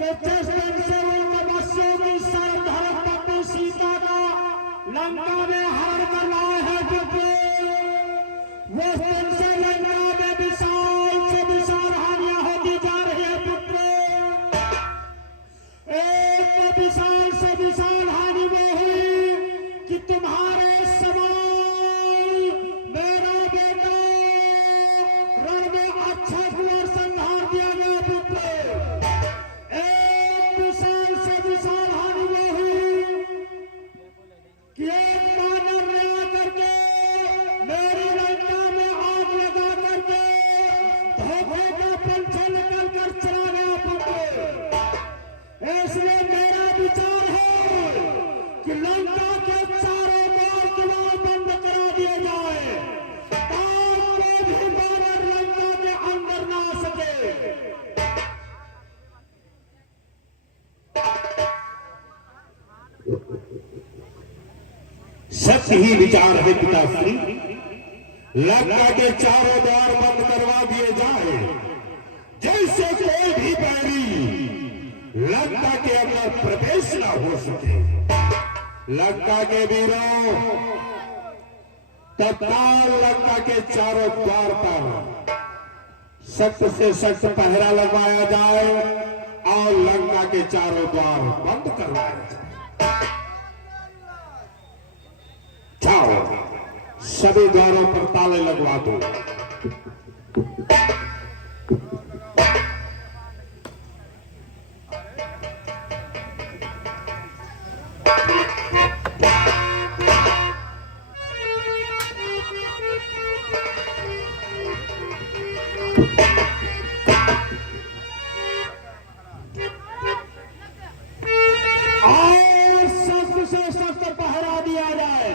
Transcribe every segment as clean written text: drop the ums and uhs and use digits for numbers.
कि जिस दिन से वो तपस्या की सर्वधर्म पत्नी सीता का लंका में हरण कर लाए हैं पुत्र, वो दिन से लंका में विशाल से विशाल हानियां होती जा रही है पुत्र। एक विशाल से विशाल हानि वो हुई कि तुम्हारे समान मेरा बेटा रण में अच्छा कुंवर संहार दिया गया पुत्र। एक विशाल से विशाल हानि वो हुई कि एक वानर ने आकर के मेरी लंका में आग लगा करके धोखे का पंछी निकल कर चला गया पुत्र। इसलिए मेरा विचार है कि लंका के चारों द्वार बंद करा दिए जाए ताकि भी वानर लंका के अंदर ना आ सके। सत्य ही विचार है पिताश्री, लंका के चारों द्वार बंद करवा दिए जाए, जैसे कोई भी बैरी लंका के अंदर प्रवेश न हो सके। लंका के वीरों तत्काल लंका के चारों द्वार पर सख्त से सख्त पहरा लगवाया जाए और लंका के चारों द्वार बंद करवाया जाए। जाओ, सभी द्वारों पर ताले लगवा दो। और सख्त से सख्त पहरा दिया जाए।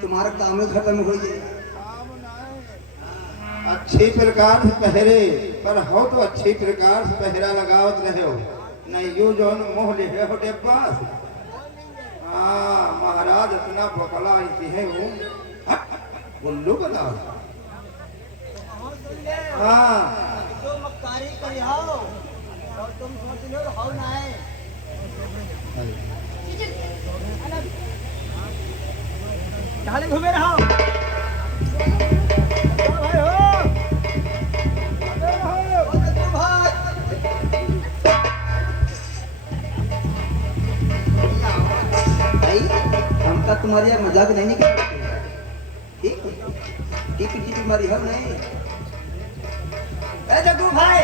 तुम्हारा काम खत्म हो गया। अच्छी प्रकार से पहरे पर हो तो अच्छी प्रकार से पहरा लगावत रहे हो, नहीं यू जो मोह ले हो डेब्बा। हाँ महाराज इतना बकला है वो उल्लू बना। हाँ तो मक्कारी कर आओ और तुम सोच लो हो ना है। ढाले घूमे रहो भाई हो भाई, हमका तुम्हारी यार मजाक नहीं निकल। ठीक ठीक ठीक तुम्हारी हम नहीं। जग्गू भाई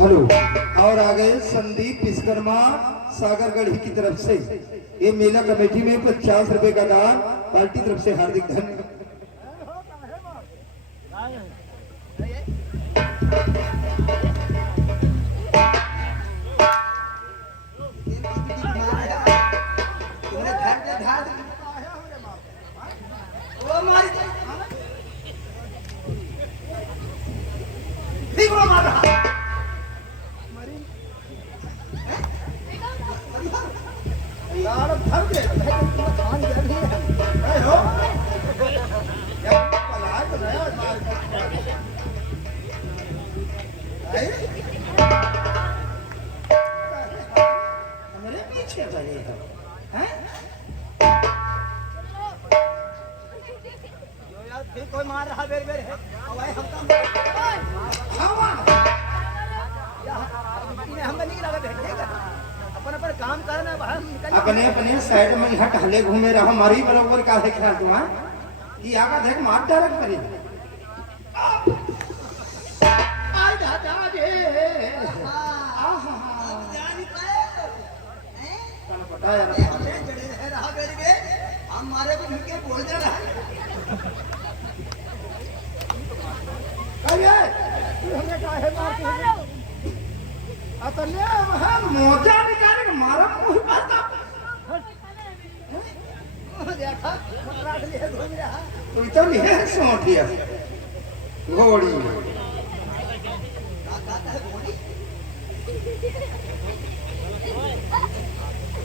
हेलो। और आगे संदीप विश्वकर्मा सागरगढ़ी की तरफ से ये मेला कमेटी में 50 रुपए का दान, पार्टी तरफ से हार्दिक धन्यवाद। कोई मार रहा बेर बेर है हम नहीं लगा बैठेगा अपन अपन काम करना बाहर अपने अपने साइड में हट हले घूमे रहो, हमारी बराबर का है ख्याल तुम्हारा कि आगा देख मार डायरेक्ट करे। हमारे को बोल दे रहा काहे मारते हो अतने वह मोजा निकाल के मारा मुंह पाता देखा रात लिए घूम रहा तो इतना लिए सोटिया घोड़ी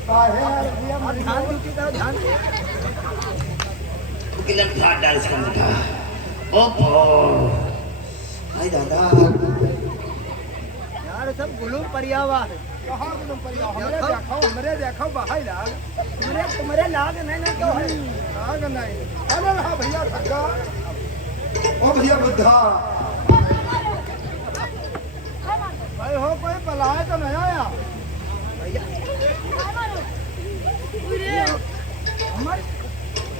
काहे यार ध्यान ड्यूटी का ध्यान किलन फाड़ डाल इसका मुठा ओपो भाई दादा यार सब गुलूम परियावा है कहां गुलूम परियावा हमरे देखो भाई लाग तुम्हारे लाग नहीं ना तो है लाग नहीं अरे हां भैया ठगा ओ भैया बुद्धा भाई हो कोई पलाए तो नहीं आया भैया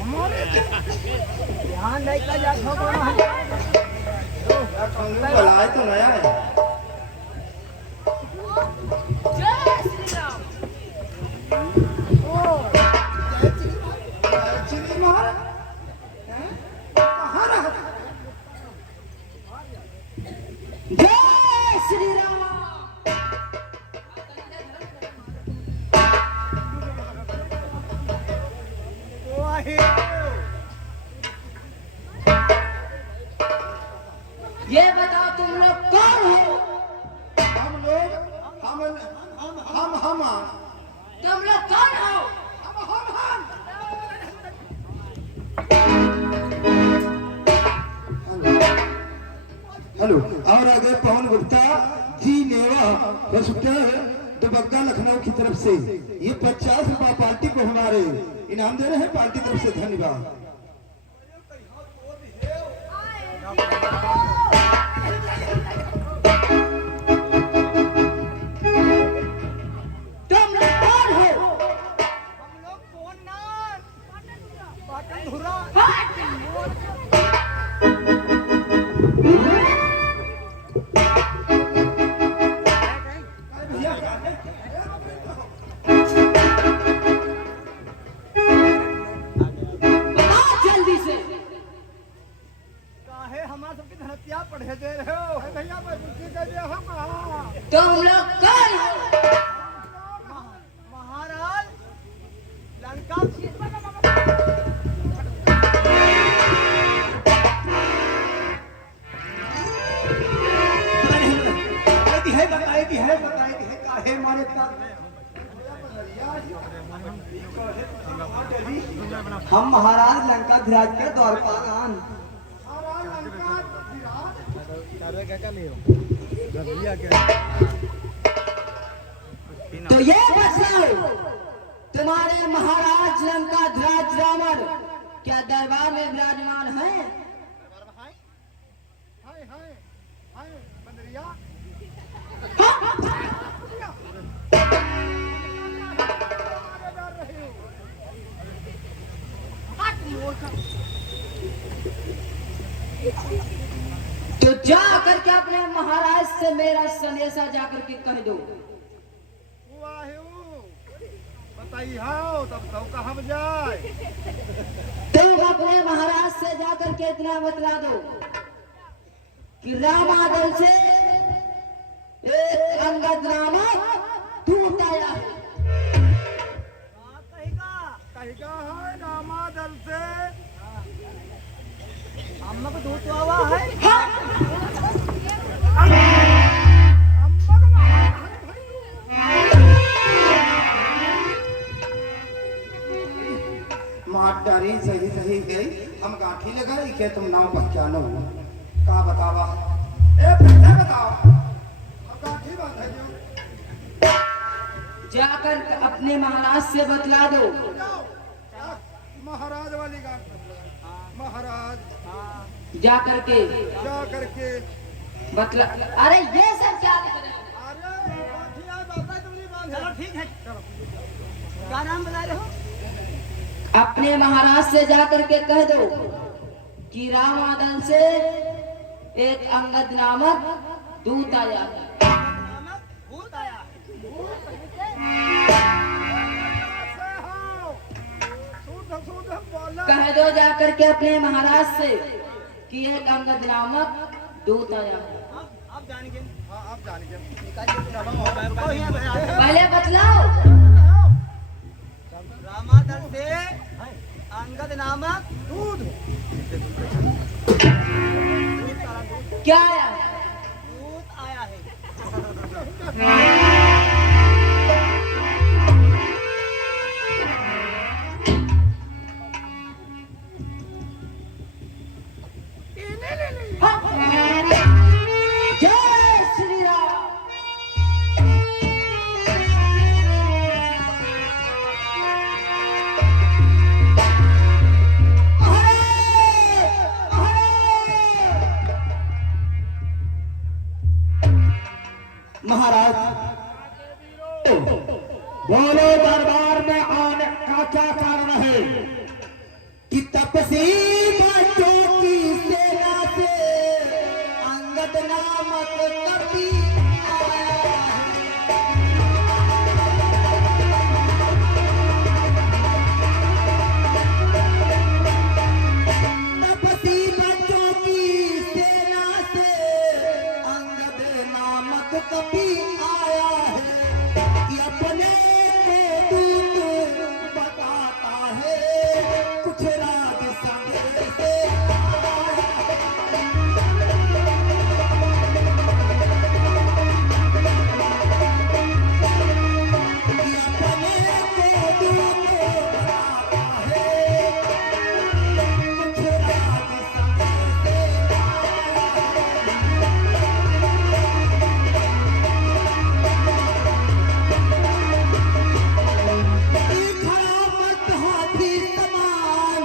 हमारे ध्यान नहीं का जा पलाए तो नया है ये बताओ तुम लोग कौन हो? हम लोग हम तुम लोग कौन हो? हेलो और आगे पवन गुप्ता जी नेवा हॉस्पिटल दुबग्गा लखनऊ की तरफ से ये 50 रुपया पार्टी को हमारे इनाम दे रहे हैं पार्टी तरफ से धन्यवाद तुम लोग कौन हो? हम लोग कौन ना पाटन धुरा आओ जल्दी से। काहे हमारे सबकी धनतिया पढ़े दे रहे हो भैया मैं बुद्धि दे दे हम तुम लोग कौन हो? महाराज लंका बताएगी है काहे मारे हम महाराज लंका धिराज के द्वारपाल तो ये बताओ तुम्हारे महाराज लंका ध्वज रावण क्या दरबार में विराजमान है? तो जा करके अपने महाराज से मेरा संदेशा जाकर के कह दो। बताइए हाँ तब तो कहाँ जाए तुम अपने महाराज से जाकर के इतना बतला दो कि रामादल से एक अंगद नामक दूत आया है। कहिगा है रामादल से अम्मा को दूत आवा है माटारी सही सही गई हम गांठी लगाई के तुम नाव पहचानो का बतावा ए फिर से बताओ अब गांठी बांधे जो जाकर अपने महाराज से बतला दो। महाराज वाली गांठ महाराज जा करके बतला अरे ये सब क्या लिख रहे हो? अरे गांठिया बाबा तुम नहीं बांधे चलो ठीक है चलो क्या नाम बता रहे हो अपने महाराज से जाकर के कह दो कि रामादल से एक अंगद नामक दूत आया है। कह दो जाकर के अपने महाराज से कि एक अंगद नामक दूत आया है। पहले बतलाओ। रामादल से अंगद नामक दूध क्या आया? दूध आया है। जय श्री राम। महाराज बोलो दरबार में आने का क्या कारण है? कि तपसी बच्चों की सेना से अंगद नामक कवि आया है। तपसी बच्चों की सेना से अंगद नामक कवि आया है कि अपने को दूत बताता है कुछ राज संदेश से आया है। कि अपने को दूत बताता है कुछ राज संदेश से आया है। खरामत हाथी समान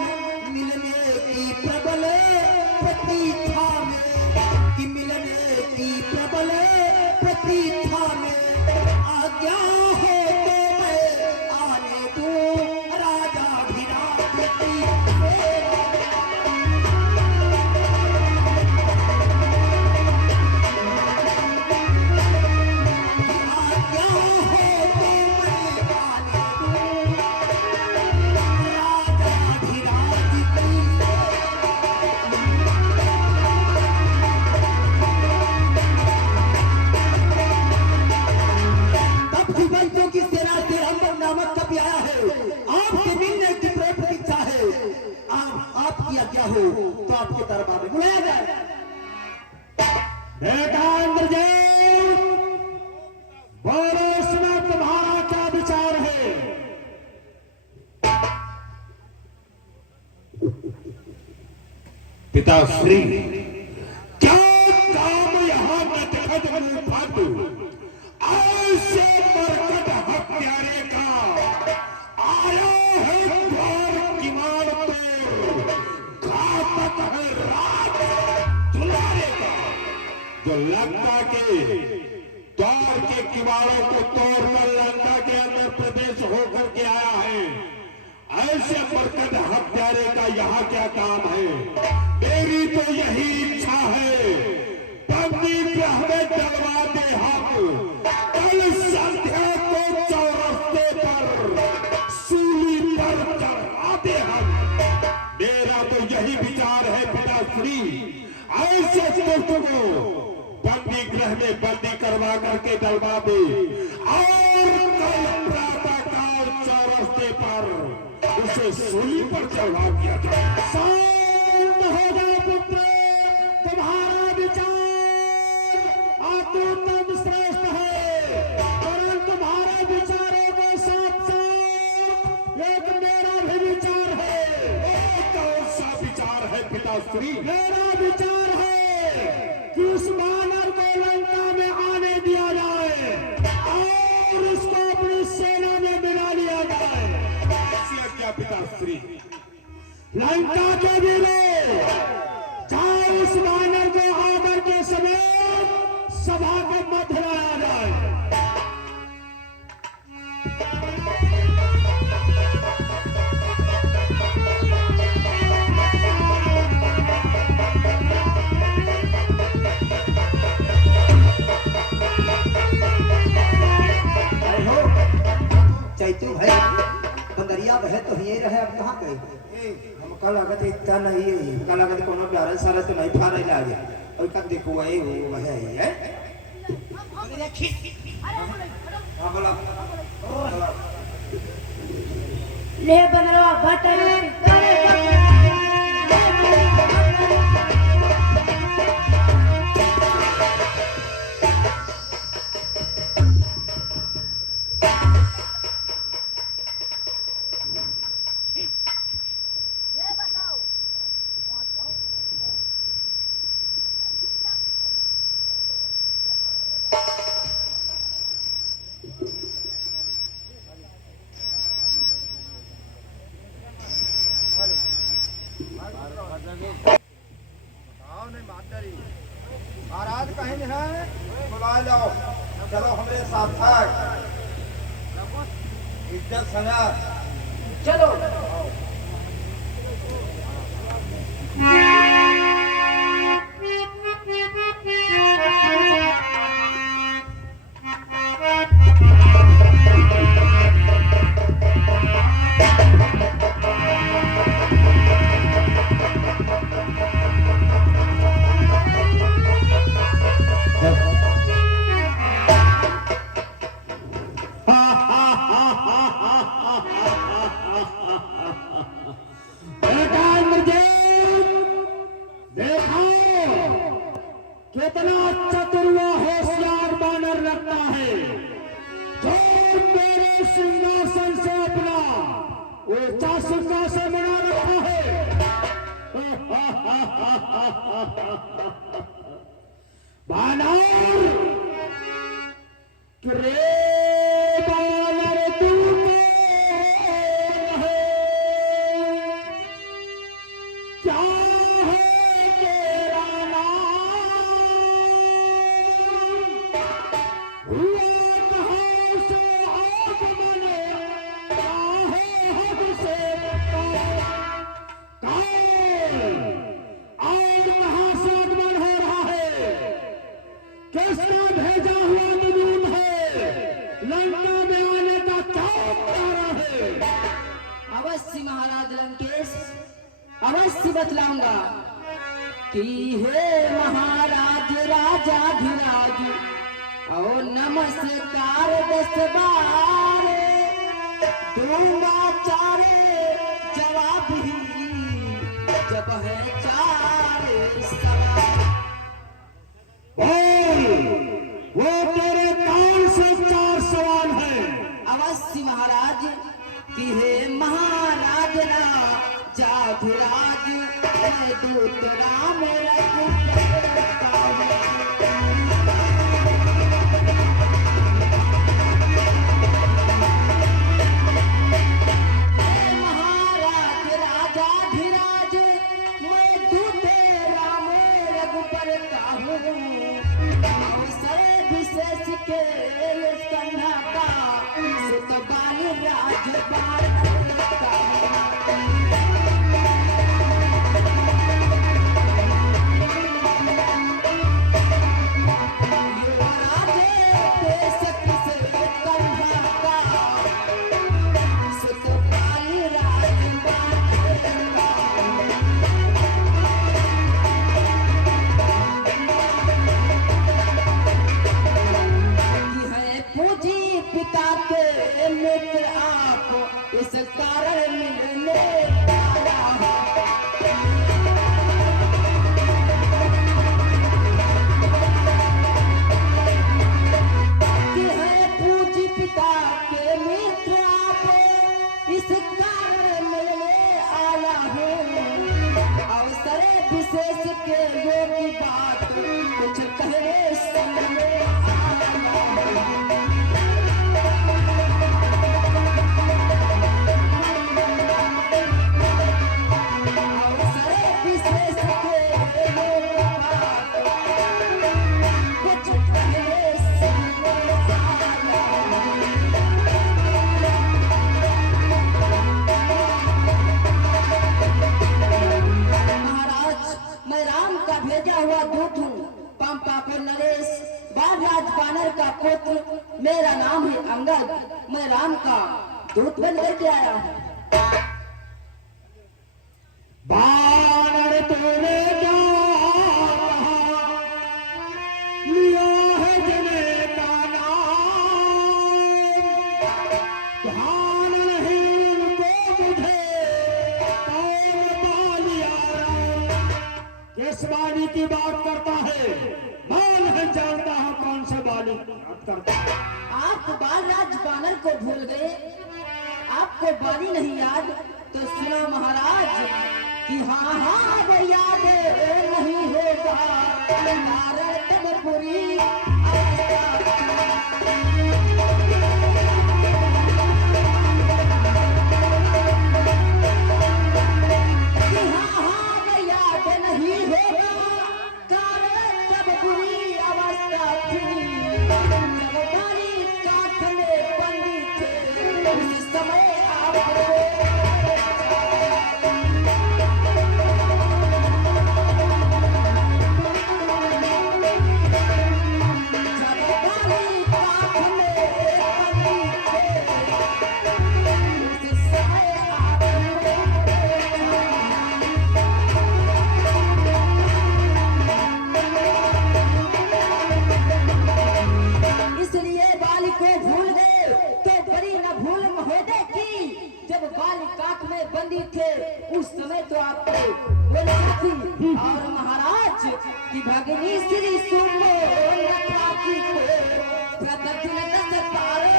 मिलने की प्रबल प्रतीक्षा में कि मिलने की प्रबल प्रतीक्षा में आज्ञा हो तो मैं आने दूं राजा धीराज की सेवा। आज्ञा हो तो मैं आने दूं राजा धीराज की तब दिवंतों की सेना से अंबर नामक कवि आया है। आपसे मिलने की बड़ी प्रतीक्षा है। आपकी आज्ञा हो तो आपके दरबार में बुलाया जाए। बेटा इंद्रजीत, बोलो इसमें तुम्हारा क्या विचार है? पिताश्री, क्या काम यहाँ नटखट मुफत ऐसे मरकट हत्यारे का आया है द्वार किमाड़ तोड़, घातक है रात दुलारे का, जो लंका के द्वार के किवाड़ों को तोड़कर लंका के अंदर प्रवेश होकर के आया है। ऐसे मरकट हत्यारे का यहाँ क्या काम है? मेरी तो यही इच्छा है, बंदी ग्रह में डलवा दे हम कल संध्या को चौरस्ते पर सूली पर चढ़ा दे हम। मेरा तो यही विचार है पिताश्री, ऐसे दुष्ट को बंदी ग्रह में बंदी करवा करके डलवा दे और कल प्रातःकाल चौरस्ते पर उसे सूली पर चढ़ा दिया जाए। शांत हो जाओ पुत्र, तुम्हारा विचार अत्युत्तम श्रेष्ठ है, परंतु तुम्हारे विचारों के साथ साथ एक मेरा भी विचार है। कौन सा विचार है पिताश्री? मेरा विचार है कि उस वानर को लंका में आने दिया जाए और उसको अपनी सेना में मिला लिया जाए। ऐसी क्या पिताश्री? लंका के वीरों, जाओ उस वानर को आकर के समेत सभा के मध्य लाया जाए। चैतू भाई बंदरिया बहे तो यही रहे, अब कहाँ गए? हमका लागत इतना नहीं है, हमका लागत कोनो प्यारे सारा तो नहीं फारे लागे। और कब देखो वो है हाँ बोला ले बनवा बटन महाराज कहीं है बुला लो चलो हमारे साथ था इज्जत सजा चलो बेटा इंद्रजीत, देखो कितना चतुर व होशियार बानर लगता है जो मेरे सिंहासन से अपना ऊंचा सिंहासन बना रखा है। बानर किसने भेजा हुआ नजूम है? लंका में आने का क्या कारण है? अवश्य महाराज लंकेश अवश्य बतलाऊंगा कि हे महाराज राजाधिराज और नमस्कार 10 बार दूंगा चारे जवाब ही जब है 4 सवाल। वो तेरे कौन से 4 सवाल हैं? अवश्य महाराज कि हे महाराज राजाधिराज मैं दूत राम रघुपति का महाराज राजाधिराज मैं दूत राम रघुपति का हूँ अवसर विशेष के स्कंधा का सुतबान राजबान का मित्र आप इस कारण मिलने आया कि है पूज्य पिता के मित्र आप इस कारण मिलने आया हूँ अवसर विशेष के योगी बात कुछ कहने सुनने आया हूँ। भेजा हुआ दूत हूँ पंपा को नरेश बालराज बानर का पुत्र मेरा नाम है अंगद मैं राम का दूत बन करके आया हूँ। बानर तूने क्या कहा बाली की बात करता है। मैं नहीं जानता हूँ कौन से बाली की बात करता है। आप बालराज बानर को भूल गए, आपको बाली नहीं याद? तो सुनो महाराज कि हाँ हाँ वो याद नहीं होगा, कारण तब बुरी अवस्था। उस समय तो आपको बोला थी और महाराज की भगिनी श्री सुमो नटराजी को प्रतिदिन 10 तारे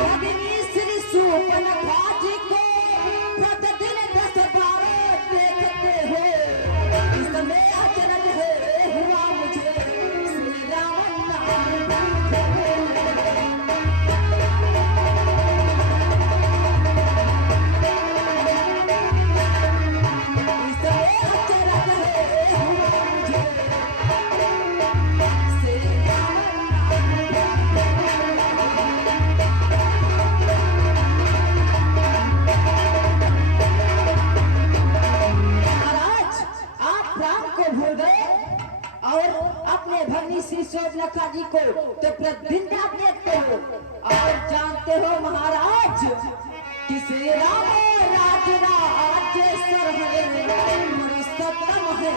भगिनी श्री सुमो नटराजी को प्रतिदिन 10 तारे देखते हो। इस समय अचानक है हुआ मुझे शोभलखा जी को तो प्रतिदिन आप देखते हो और जानते हो महाराज कि श्री राम राजराजेश्वर है पुरुषोत्तम है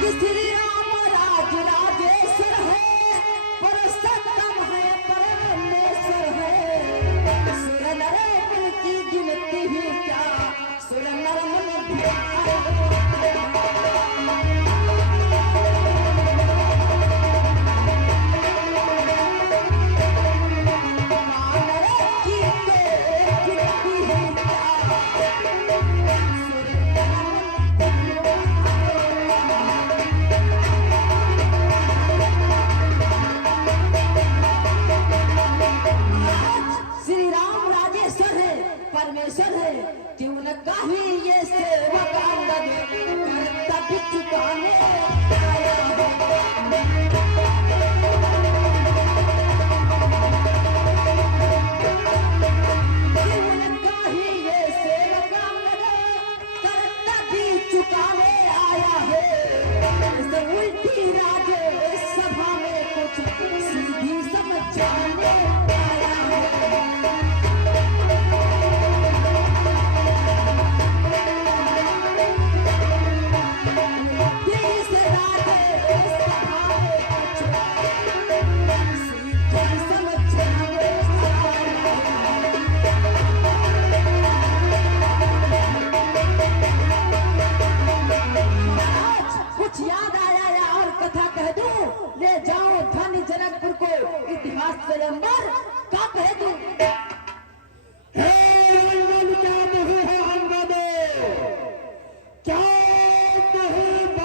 कि श्री राम राजराजेश्वर है पुरुषोत्तम है परमेश्वर है। सुर नर की गिनती ही क्या सुर नर मन परमेश्वर है कि उनका ही ये सेवक अंगद कर्तव्य चुकाने आया कि उनका ही ये सेवक अंगद कर्तव्य चुकाने आया है। इस उल्टी राज सभा में कुछ सीधी समझाने आया है। स्वयंवर का कहे तू हे अंगद क्या मुँह है अंगद क्या मुँह